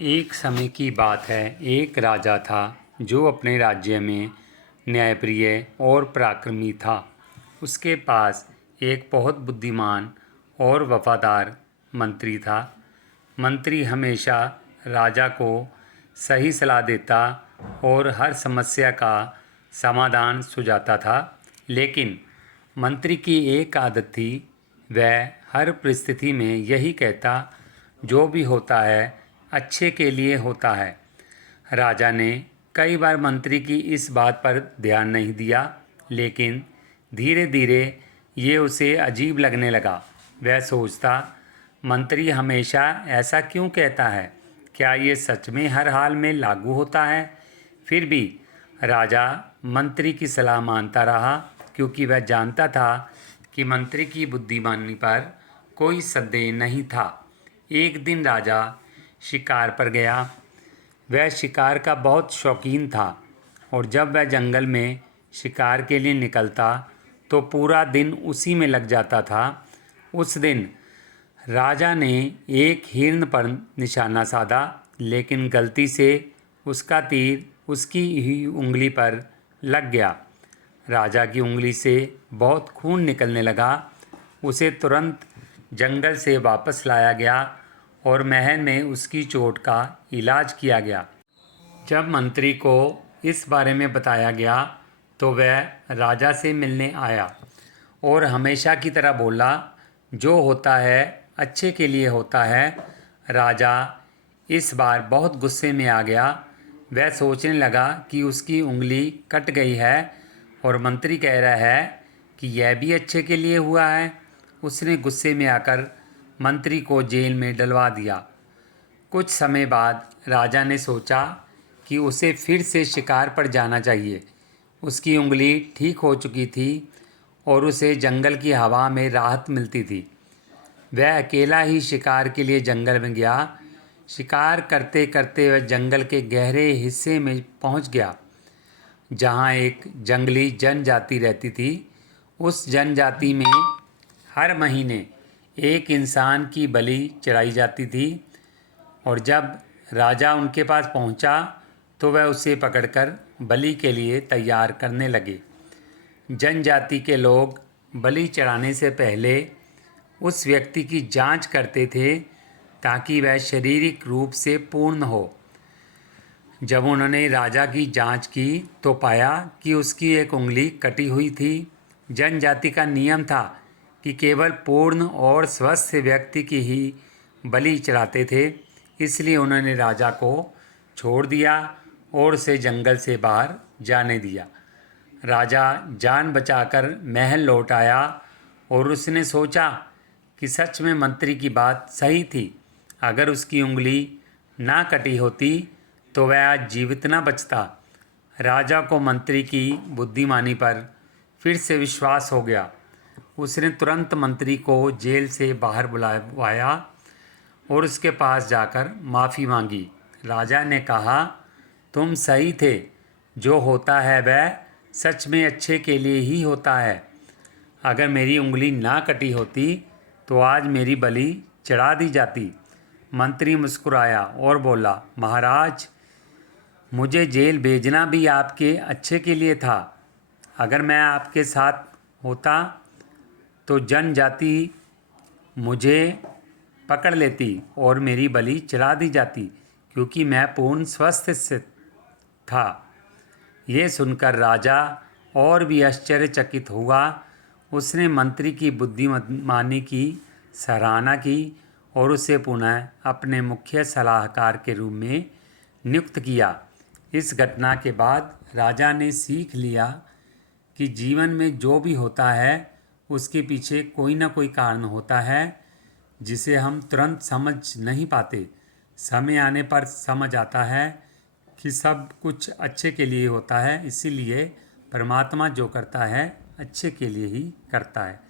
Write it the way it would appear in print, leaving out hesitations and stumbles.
एक समय की बात है। एक राजा था जो अपने राज्य में न्यायप्रिय और पराक्रमी था। उसके पास एक बहुत बुद्धिमान और वफादार मंत्री था। मंत्री हमेशा राजा को सही सलाह देता और हर समस्या का समाधान सुझाता था। लेकिन मंत्री की एक आदत थी, वह हर परिस्थिति में यही कहता, जो भी होता है अच्छे के लिए होता है। राजा ने कई बार मंत्री की इस बात पर ध्यान नहीं दिया, लेकिन धीरे धीरे ये उसे अजीब लगने लगा। वह सोचता, मंत्री हमेशा ऐसा क्यों कहता है? क्या ये सच में हर हाल में लागू होता है? फिर भी राजा मंत्री की सलाह मानता रहा, क्योंकि वह जानता था कि मंत्री की बुद्धिमानी पर कोई संदेह नहीं था। एक दिन राजा शिकार पर गया। वह शिकार का बहुत शौकीन था और जब वह जंगल में शिकार के लिए निकलता तो पूरा दिन उसी में लग जाता था। उस दिन राजा ने एक हिरन पर निशाना साधा, लेकिन गलती से उसका तीर उसकी ही उंगली पर लग गया। राजा की उंगली से बहुत खून निकलने लगा। उसे तुरंत जंगल से वापस लाया गया और महल में उसकी चोट का इलाज किया गया। जब मंत्री को इस बारे में बताया गया तो वह राजा से मिलने आया और हमेशा की तरह बोला, जो होता है अच्छे के लिए होता है। राजा इस बार बहुत गुस्से में आ गया। वह सोचने लगा कि उसकी उंगली कट गई है और मंत्री कह रहा है कि यह भी अच्छे के लिए हुआ है। उसने गुस्से में आकर मंत्री को जेल में डलवा दिया। कुछ समय बाद राजा ने सोचा कि उसे फिर से शिकार पर जाना चाहिए। उसकी उंगली ठीक हो चुकी थी और उसे जंगल की हवा में राहत मिलती थी। वह अकेला ही शिकार के लिए जंगल में गया। शिकार करते करते वह जंगल के गहरे हिस्से में पहुंच गया, जहां एक जंगली जनजाति रहती थी। उस जनजाति में हर महीने एक इंसान की बलि चढ़ाई जाती थी और जब राजा उनके पास पहुंचा तो वह उसे पकड़कर बलि के लिए तैयार करने लगे। जनजाति के लोग बलि चढ़ाने से पहले उस व्यक्ति की जांच करते थे ताकि वह शारीरिक रूप से पूर्ण हो। जब उन्होंने राजा की जांच की तो पाया कि उसकी एक उंगली कटी हुई थी। जनजाति का नियम था कि केवल पूर्ण और स्वस्थ व्यक्ति की ही बलि चढ़ाते थे। इसलिए उन्होंने राजा को छोड़ दिया और उसे जंगल से बाहर जाने दिया। राजा जान बचाकर महल लौट आया और उसने सोचा कि सच में मंत्री की बात सही थी। अगर उसकी उंगली ना कटी होती तो वह आज जीवित न बचता। राजा को मंत्री की बुद्धिमानी पर फिर से विश्वास हो गया। उसने तुरंत मंत्री को जेल से बाहर बुलवाया और उसके पास जाकर माफ़ी मांगी। राजा ने कहा, तुम सही थे, जो होता है वह सच में अच्छे के लिए ही होता है। अगर मेरी उंगली ना कटी होती तो आज मेरी बलि चढ़ा दी जाती। मंत्री मुस्कुराया और बोला, महाराज, मुझे जेल भेजना भी आपके अच्छे के लिए था। अगर मैं आपके साथ होता तो जनजाति मुझे पकड़ लेती और मेरी बलि चढ़ा दी जाती, क्योंकि मैं पूर्ण स्वस्थ से था। ये सुनकर राजा और भी आश्चर्यचकित हुआ। उसने मंत्री की बुद्धिमानी की सराहना की और उसे पुनः अपने मुख्य सलाहकार के रूप में नियुक्त किया। इस घटना के बाद राजा ने सीख लिया कि जीवन में जो भी होता है उसके पीछे कोई ना कोई कारण होता है, जिसे हम तुरंत समझ नहीं पाते। समय आने पर समझ आता है कि सब कुछ अच्छे के लिए होता है। इसीलिए परमात्मा जो करता है अच्छे के लिए ही करता है।